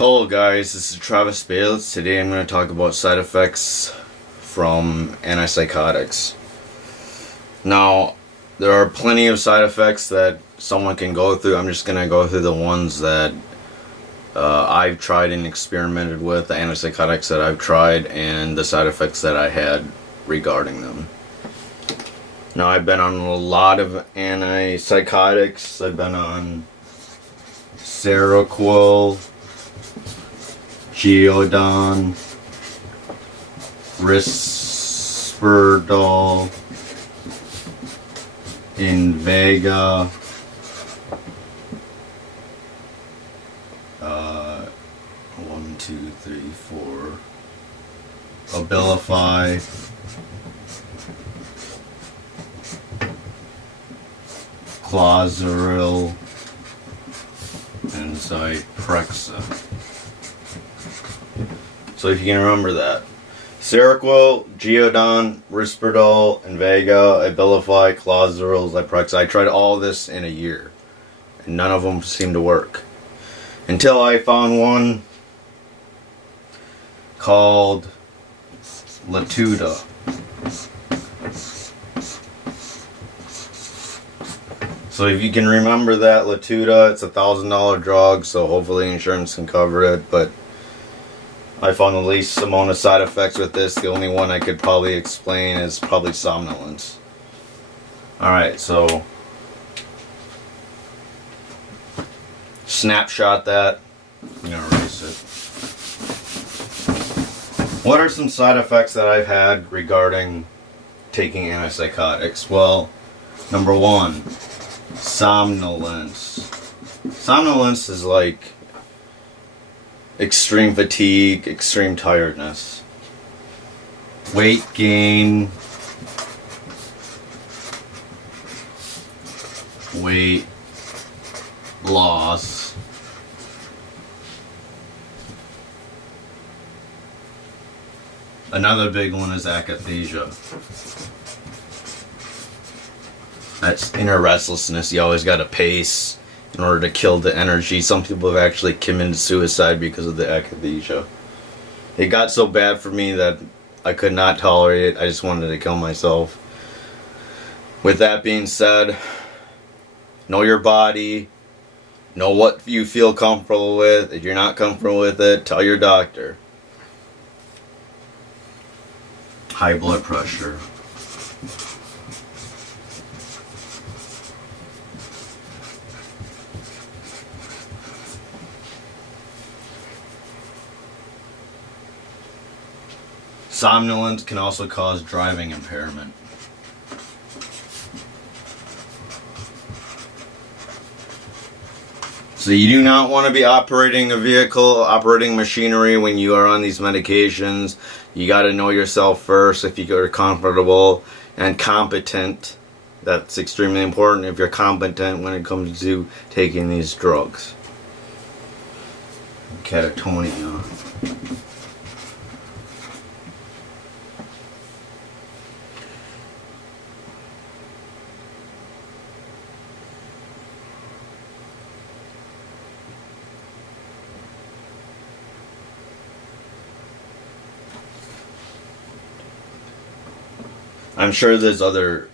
Hello guys, this is Travis Bales. Today I'm going to talk about side effects from antipsychotics. Now, there are plenty of side effects that someone can go through. I'm just going to go through the ones that I've tried and experimented with, the antipsychotics that I've tried, and the side effects that I had regarding them. Now, I've been on a lot of antipsychotics. I've been on Seroquel, Geodon, Risperdal, Invega, 1, 2, 3, 4, Abilify, Clozaril, and Zyprexa. So if you can remember that. Seroquel, Geodon, Risperdal, Invega, Abilify, Clozaril, Zyprexa. I tried all this in a year, and none of them seemed to work. Until I found one called Lithium. So if you can remember that, Lithium, it's a $1,000 drug, so hopefully insurance can cover it, but I found the least amount of side effects with this. The only one I could probably explain is probably somnolence. Alright, so snapshot that. I'm going to erase it. What are some side effects that I've had regarding taking antipsychotics? Well, number one, somnolence. Somnolence is like extreme fatigue, extreme tiredness, weight gain, weight loss, another big one is akathisia. That's inner restlessness. You always got to pace in order to kill the energy. Some people have actually committed suicide because of the akathisia. It got so bad for me that I could not tolerate it. I just wanted to kill myself. With that being said, know your body. Know what you feel comfortable with. If you're not comfortable with it, tell your doctor. High blood pressure. Somnolence can also cause driving impairment. So you do not want to be operating a vehicle, operating machinery when you are on these medications. You got to know yourself first if you are comfortable and competent. That's extremely important if you're competent when it comes to taking these drugs. Catatonia. I'm sure there's other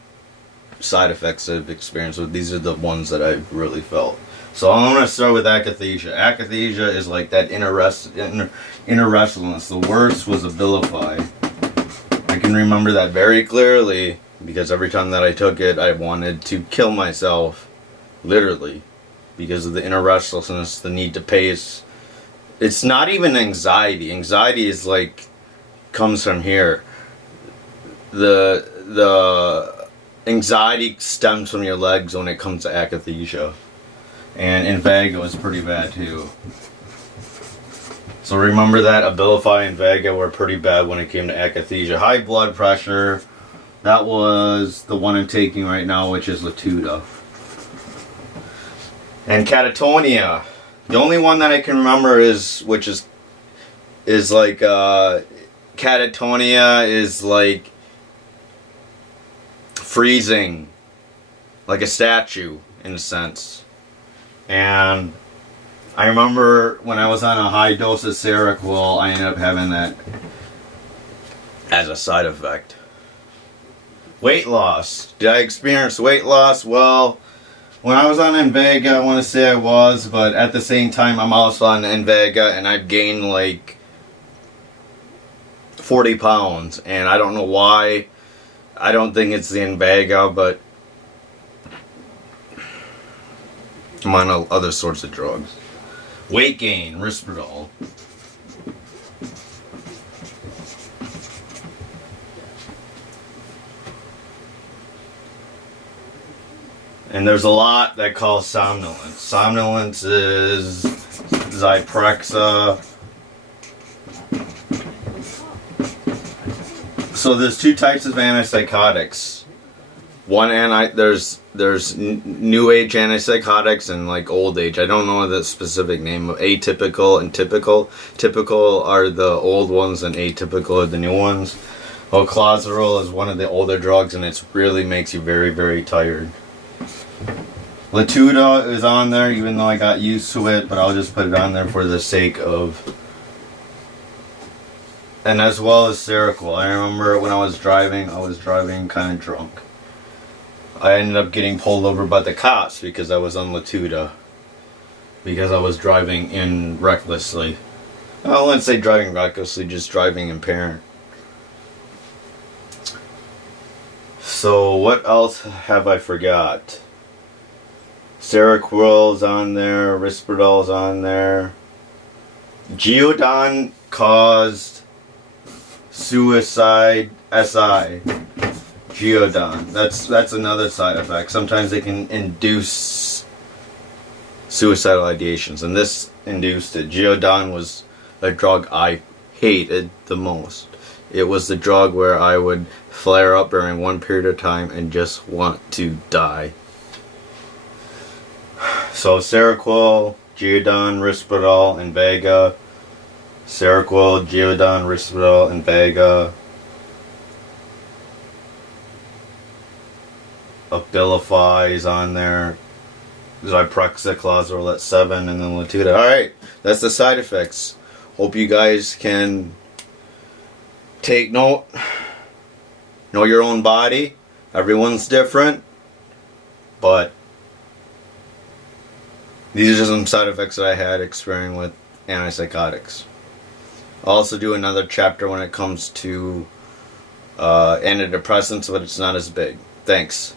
side effects I've experienced, but these are the ones that I've really felt. So I'm going to start with akathisia. Akathisia is like that inner restlessness. The worst was Abilify. I can remember that very clearly because every time that I took it, I wanted to kill myself, literally, because of the inner restlessness, the need to pace. It's not even anxiety. Anxiety is like, comes from here. The anxiety stems from your legs when it comes to akathisia. And Invega was pretty bad too. So remember that Abilify and Invega were pretty bad when it came to akathisia. High blood pressure, that was the one I'm taking right now, which is Lithium. And catatonia. The only one that I can remember is like catatonia is like freezing, like a statue in a sense. And I remember when I was on a high dose of Seroquel, I ended up having that as a side effect. Weight loss. Did I experience weight loss? Well, when I was on Invega, I want to say I was, but at the same time, I'm also on Invega, and I've gained like 40 pounds, and I don't know why. I don't think it's the Invega, but I'm on other sorts of drugs. Weight gain, Risperdal. And there's a lot that cause somnolence. Somnolence is Zyprexa. So there's two types of antipsychotics. There's new age antipsychotics and like old age. I don't know the specific name of atypical and typical. Typical are the old ones and atypical are the new ones. Well, Clozaril is one of the older drugs and it really makes you very, very tired. Latuda is on there, even though I got used to it, but I'll just put it on there for the sake of... And as well as Seroquel. I remember when I was driving kind of drunk. I ended up getting pulled over by the cops because I was on Latuda. Because I was driving in recklessly. I wouldn't say driving recklessly, just driving impaired. So what else have I forgot? Seroquel's on there, Risperdal's on there. Geodon caused suicide SI. Geodon. That's another side effect. Sometimes they can induce suicidal ideations, and this induced it. Geodon was a drug I hated the most. It was the drug where I would flare up during one period of time and just want to die. So Seroquel, Geodon, Risperdal, and Invega. Seroquel, Geodon, Risperdal, and Invega. Abilify is on there. Zyprexa, Clozaril at 7, and then Latuda. Alright, that's the side effects. Hope you guys can take note. Know your own body. Everyone's different. But these are some side effects that I had experiencing with antipsychotics. I'll also do another chapter when it comes to antidepressants, but it's not as big. Thanks.